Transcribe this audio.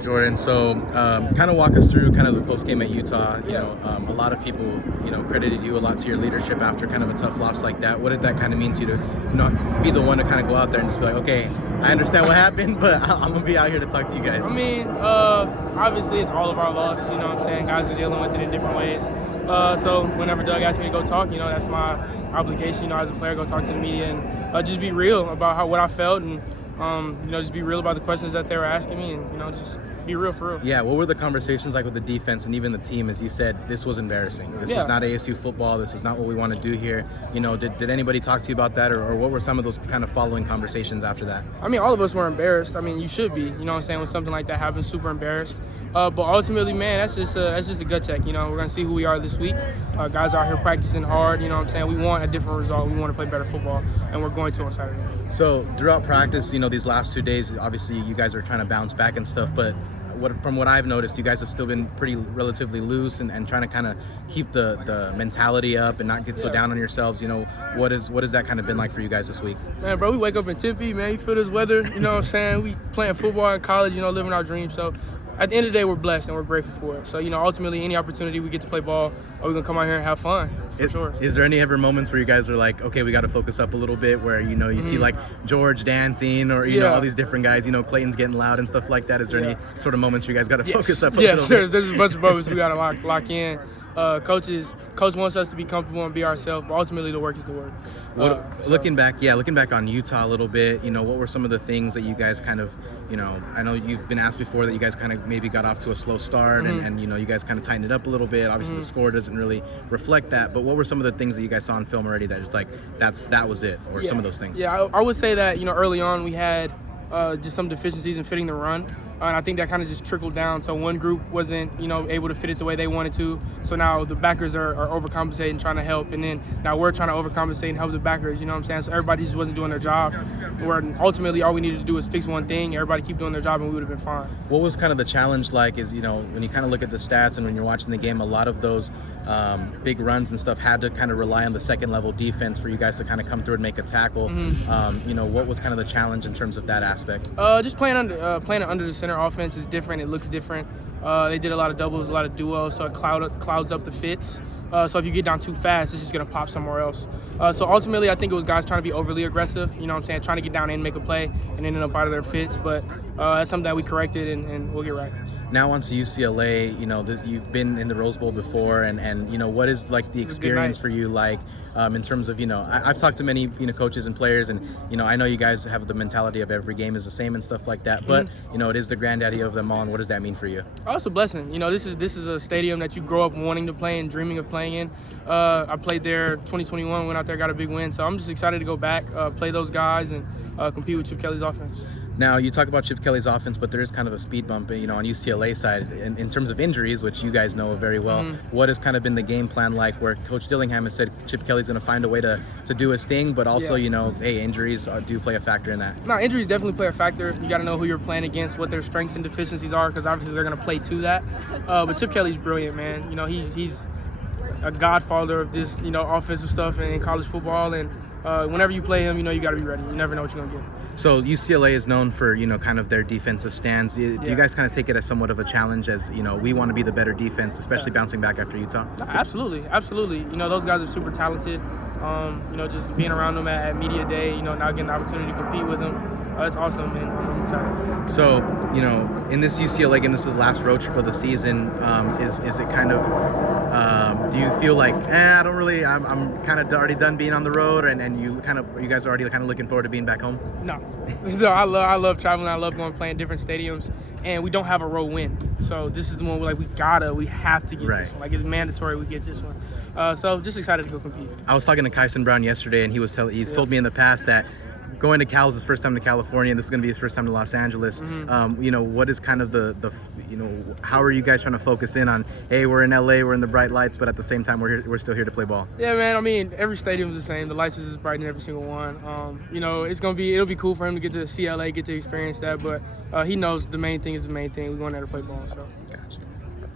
Jordan, so kind of walk us through kind of the post game at Utah. A lot of people, credited you a lot to your leadership after kind of a tough loss like that. What did that kind of mean to you to, be the one to kind of go out there and just be like, okay, I understand what happened, but I'm gonna be out here to talk to you guys. I mean, obviously it's all of our loss. You know what I'm saying? Guys are dealing with it in different ways. So whenever Doug asks me to go talk, that's my obligation. As a player, go talk to the media and just be real about what I felt and just be real about the questions that they were asking me and just be real for real. Yeah, what were the conversations like with the defense and even the team as you said, this was embarrassing. This is not ASU football. This is not what we want to do here. Did anybody talk to you about that or what were some of those kind of following conversations after that? I mean, all of us were embarrassed. I mean, you should be, when something like that happens, super embarrassed. But ultimately, man, that's just a gut check. We're going to see who we are this week. Guys out here practicing hard, We want a different result. We want to play better football, and we're going to on Saturday. So throughout practice, these last 2 days, obviously you guys are trying to bounce back and stuff, but from what I've noticed, you guys have still been pretty relatively loose and trying to kind of keep the mentality up and not get so down on yourselves. What has that kind of been like for you guys this week? Man, bro, we wake up in Tempe, man. You feel this weather, We playing football in college, living our dreams. So at the end of the day, we're blessed and we're grateful for it. So, ultimately, any opportunity we get to play ball, we're going to come out here and have fun, for sure. Is there any ever moments where you guys are like, okay, we got to focus up a little bit, where, you see like George dancing or, all these different guys, Clayton's getting loud and stuff like that. Is there any sort of moments where you guys got to focus up a little bit? There's a bunch of moments we got to lock in. Coach wants us to be comfortable and be ourselves, but ultimately the work is the work. Looking back on Utah a little bit, what were some of the things that you guys kind of, I know you've been asked before that you guys kind of maybe got off to a slow start and you guys kind of tightened it up a little bit. Obviously the score doesn't really reflect that, but what were some of the things that you guys saw on film already that just like, that was it, or some of those things? Yeah, I would say that, early on we had just some deficiencies in fitting the run. And I think that kind of just trickled down. So one group wasn't, able to fit it the way they wanted to. So now the backers are overcompensating, trying to help. And then now we're trying to overcompensate and help the backers, So everybody just wasn't doing their job. Where ultimately all we needed to do was fix one thing. Everybody keep doing their job and we would have been fine. What was kind of the challenge like is, when you kind of look at the stats and when you're watching the game, a lot of those big runs and stuff had to kind of rely on the second level defense for you guys to kind of come through and make a tackle. What was kind of the challenge in terms of that aspect? Just playing under the center offense is different. It looks different. They did a lot of doubles, a lot of duos, so it clouds up the fits. So if you get down too fast, it's just going to pop somewhere else. So ultimately, I think it was guys trying to be overly aggressive, trying to get down and make a play and ended up out of their fits. But that's something that we corrected and we'll get right. Now on to UCLA, you've been in the Rose Bowl before, and what is like the experience for you like in terms of, I've talked to many, coaches and players, and, I know you guys have the mentality of every game is the same and stuff like that, but, it is the granddaddy of them all, and what does that mean for you? Oh, it's a blessing. This is a stadium that you grow up wanting to play and dreaming of playing in. I played there 2021, went out there, got a big win, so I'm just excited to go back, play those guys, and compete with Chip Kelly's offense. Now, you talk about Chip Kelly's offense, but there is kind of a speed bump, on UCLA side in terms of injuries, which you guys know very well. What has kind of been the game plan like where Coach Dillingham has said Chip Kelly's going to find a way to do his thing, but also, hey, injuries do play a factor in that? No, injuries definitely play a factor. You got to know who you're playing against, what their strengths and deficiencies are, because obviously they're going to play to that. But Chip Kelly's brilliant, man. He's a godfather of this, offensive stuff in college football, and whenever you play him, you got to be ready. You never know what you're going to get. So UCLA is known for, kind of their defensive stands. Do you guys kind of take it as somewhat of a challenge as, we want to be the better defense, especially bouncing back after Utah? Absolutely. Those guys are super talented. Just being around them at media day, now getting the opportunity to compete with them. It's awesome, man. I'm excited. So, in this UCLA game, this is the last road trip of the season. Is it kind of, do you feel like, I'm kind of already done being on the road, and you guys are already kind of looking forward to being back home? No. I love traveling. I love going playing different stadiums, and we don't have a road win. So this is the one where we have to get this one. Like, it's mandatory we get this one. So just excited to go compete. I was talking to Kyson Brown yesterday, and he's told me in the past that going to Cal is his first time to California, and this is going to be his first time to Los Angeles. What is kind of the how are you guys trying to focus in on, hey, we're in LA, we're in the bright lights, but at the same time we're still here to play ball? Yeah, man. I mean, every stadium's the same. The lights is just bright in every single one. It'll be cool for him to get to see LA, get to experience that, but he knows the main thing is the main thing. We're going there to play ball. So. Gotcha.